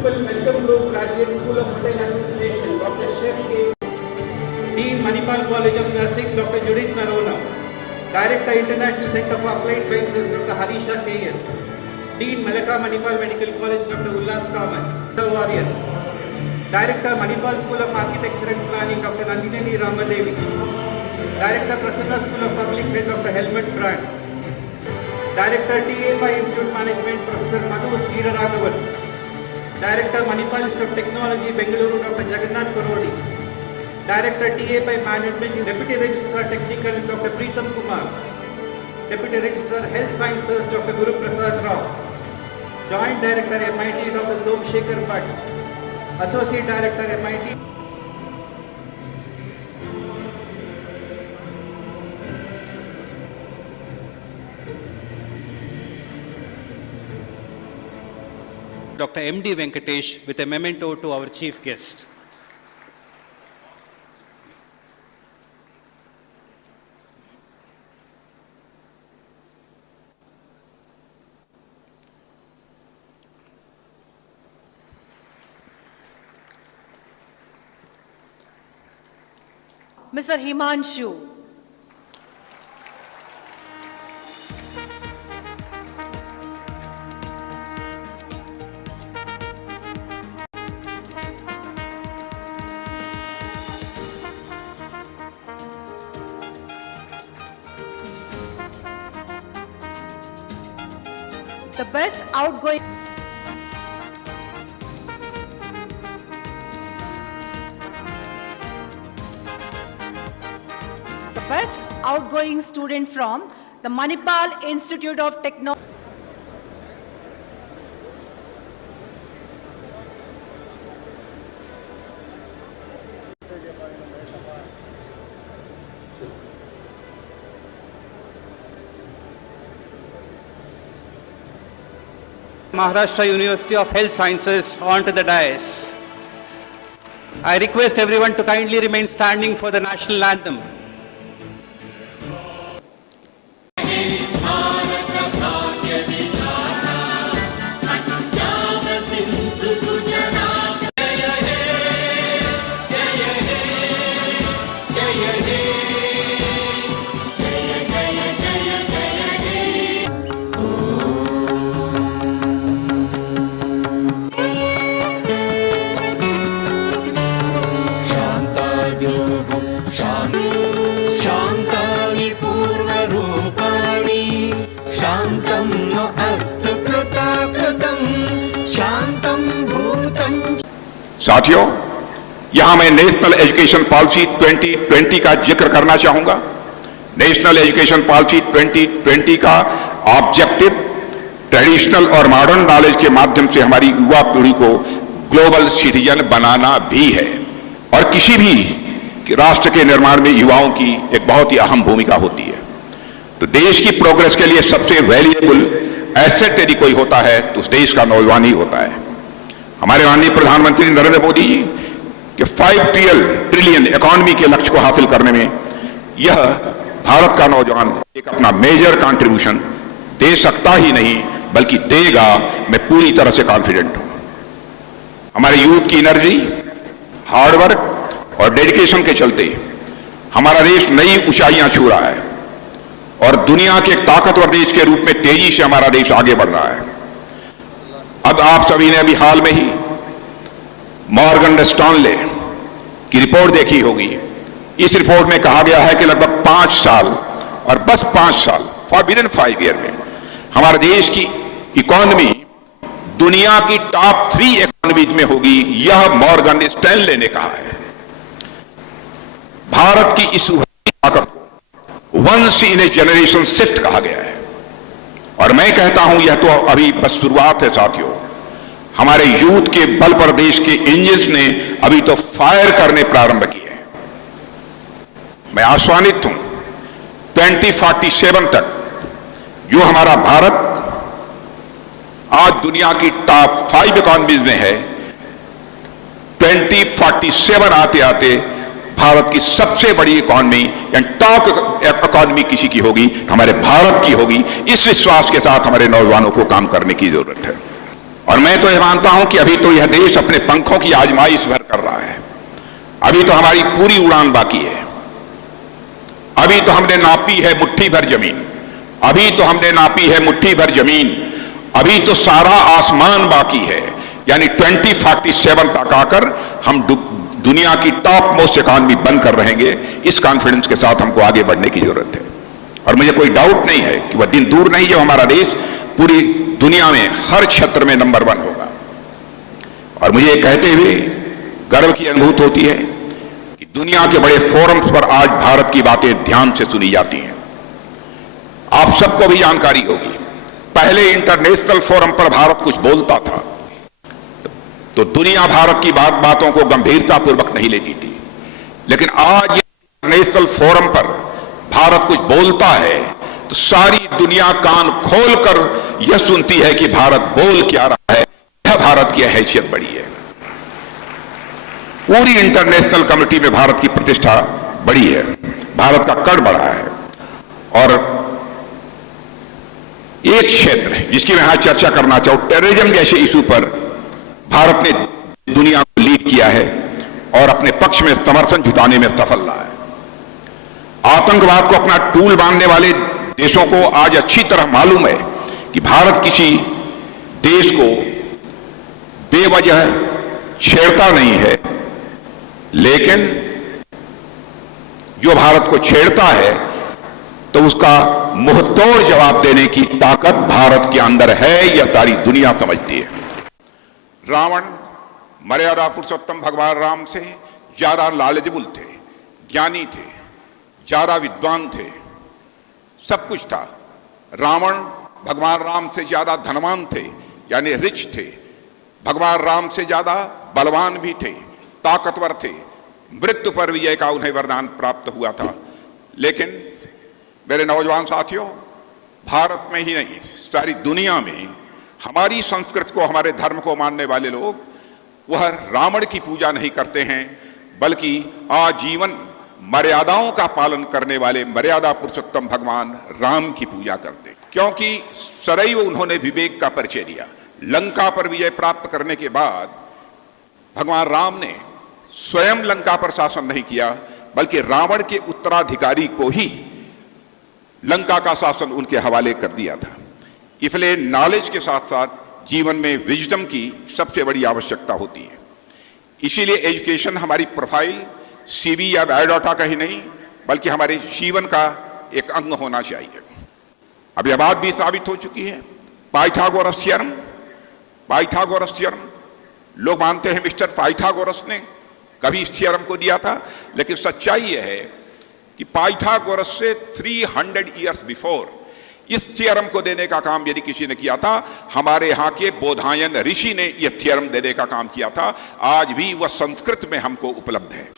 Principal, Welcome Group, Graduate School of Hotel Administration, Dr. Sheikh K. Dean, Manipal College of Nursing, Dr. Judith Narona. Director, International Center for Applied Sciences, Dr. Harisha K.S. Dean, Malaka Manipal Medical College, Dr. Ullas Kaman. Warrior. Director, Manipal School of Architecture and Planning, Dr. Nandini Ramadevi. Director, Prasanna School of Public Health, Dr. Helmut Brandt. Director, TAFI Institute Management, Professor Madhu Veeraraghavan. Director, Manipal Institute of Technology, Bengaluru, Dr. Jagannath Korodi. Director, TAFI Management, Deputy Registrar Technical, Dr. Preetham Kumar. Deputy Registrar Health Sciences, Dr. Guru Prasad Rao. Joint Director, MIT, Dr. Somshekhar Bhatt. Associate Director, MIT. Dr. M.D. Venkatesh with a memento to our chief guest. Mr. Himanshu. The best outgoing student from the Manipal Institute of Technology. Maharashtra University of Health Sciences onto the dais. I request everyone to kindly remain standing for the national anthem. साथियों, यहां मैं national education policy 2020 का जिक्र करना चाहूंगा। National education policy 2020 का objective traditional और modern knowledge के माध्यम से हमारी युवा पीढ़ी को ग्लोबल सिटीजन बनाना भी है और किसी भी राष्ट्र के निर्माण में युवाओं की एक बहुत ही अहम भूमिका होती है। तो देश की प्रोग्रेस के लिए सबसे वैल्यूएबल एसेट यदि कोई होता है तो उस देश का नौजवान ही होता है। हमारे माननीय प्रधानमंत्री नरेंद्र मोदी जी के 5 ट्रिलियन इकोनॉमी के लक्ष्य को हासिल करने में यह भारत का नौजवान एक अपना मेजर कंट्रीब्यूशन दे सकता ही नहीं बल्कि देगा, मैं पूरी तरह से कॉन्फिडेंट हूं। हमारे यूथ की एनर्जी, हार्डवर्क और डेडिकेशन के चलते हमारा देश नई ऊंचाइयां छू रहा है और दुनिया के एक ताकतवर देश के रूप में तेजी से हमारा देश आगे बढ़ रहा है। अब आप सभी ने अभी हाल में ही मॉर्गन स्टैनले की रिपोर्ट देखी होगी। इस रिपोर्ट में कहा गया है कि लगभग 5 साल और बस 5 साल विदिन 5 ईयर में हमारे देश की इकोनॉमी दुनिया की टॉप 3 इकोनॉमीज में होगी। यह मॉर्गन स्टैनले ने कहा है। भारत की इस उभरती ताकत को once in a generation shift कहा गया है और मैं कहता हूं यह तो अभी बस शुरुआत है साथियों। हमारे यूथ के बल पर देश के इंजन्स ने अभी तो फायर करने प्रारंभ किए हैं। मैं आश्वासित हूं 2047 तक जो हमारा भारत आज दुनिया की टॉप 5 इकोनॉमीज में है, 2047 आते आते भारत की सबसे बड़ी इकोनॉमी या टॉप इकोनॉमी किसी की होगी तो हमारे भारत की होगी। इस विश्वास के साथ हमारे नौजवानों को काम करने की जरूरत है और मैं तो यह मानता हूं कि अभी तो यह देश अपने पंखों की आजमाइश भर कर रहा है। अभी तो हमारी पूरी उड़ान बाकी है। अभी तो हमने नापी है मुट्ठी भर जमीन, अभी तो हमने नापी है मुट्ठी भर जमीन, अभी तो सारा आसमान बाकी है। यानी 2047 तक आकर हम दुनिया की टॉप मोस्ट इकॉनमी बनकर रहेंगे। इस कॉन्फिडेंस के साथ हमको आगे बढ़ने की जरूरत है और मुझे कोई डाउट नहीं है कि वह दिन दूर नहीं जब हमारा देश पूरी दुनिया में हर क्षेत्र में नंबर 1 होगा। और मुझे ये कहते हुए गर्व की अनुभूति होती है कि दुनिया के बड़े फोरम्स पर आज भारत की बातें ध्यान से सुनी जाती हैं। आप सबको भी जानकारी होगी, पहले इंटरनेशनल फोरम पर भारत कुछ बोलता था तो दुनिया भारत की बातों को गंभीरतापूर्वक नहीं लेती थी, लेकिन आज इंटरनेशनल फोरम पर भारत कुछ बोलता है तो सारी दुनिया कान खोलकर यह सुनती है कि भारत बोल क्या रहा है। यह भारत की हैसियत बढ़ी है। पूरी इंटरनेशनल कम्युनिटी में भारत की प्रतिष्ठा बढ़ी है, भारत का कद बढ़ा है। और एक क्षेत्र जिसकी मैं यहां चर्चा करना चाहूं, टेररिज्म जैसे इशू पर भारत ने दुनिया को लीड किया है और अपने पक्ष में समर्थन जुटाने में सफल रहा है। आतंकवाद को अपना टूल मानने वाले देशों को आज अच्छी तरह मालूम है कि भारत किसी देश को बेवजह छेड़ता नहीं है, लेकिन जो भारत को छेड़ता है तो उसका मुंहतोड़ जवाब देने की ताकत भारत के अंदर है, यह सारी दुनिया समझती है। रावण मर्यादा पुरुषोत्तम भगवान राम से ज्यादा लालजबुल थे, ज्ञानी थे, ज्यादा विद्वान थे, सब कुछ था। रावण भगवान राम से ज्यादा धनवान थे, यानी रिच थे। भगवान राम से ज्यादा बलवान भी थे, ताकतवर थे। मृत्यु पर विजय का उन्हें वरदान प्राप्त हुआ था। लेकिन मेरे नौजवान साथियों, भारत में ही नहीं सारी दुनिया में हमारी संस्कृति को, हमारे धर्म को मानने वाले लोग वह रावण की पूजा नहीं करते हैं, बल्कि आजीवन मर्यादाओं का पालन करने वाले मर्यादा पुरुषोत्तम भगवान राम की पूजा करते हैं। क्योंकि सदैव उन्होंने विवेक का परिचय दिया। लंका पर विजय प्राप्त करने के बाद भगवान राम ने स्वयं लंका पर शासन नहीं किया, बल्कि रावण के उत्तराधिकारी को ही लंका का शासन उनके हवाले कर दिया था। इसलिए नॉलेज के साथ साथ जीवन में विजडम की सबसे बड़ी आवश्यकता होती है। इसीलिए एजुकेशन हमारी प्रोफाइल, सीवी या बायोडाटा का ही नहीं, बल्कि हमारे जीवन का एक अंग होना चाहिए। अब यह बात भी साबित हो चुकी है। पाइथागोरस थ्योरम, पाइथागोरस थ्योरम, लोग मानते हैं मिस्टर पाइथागोरस ने कभी इस थ्योरम को दिया था, लेकिन सच्चाई यह है कि पाइथागोरस से 300 ईयर्स बिफोर इस थ्योरम को देने का काम यदि किसी ने किया था, हमारे यहाँ के बोधायन ऋषि ने यह थ्योरम देने का काम किया था। आज भी वह संस्कृत में हमको उपलब्ध है।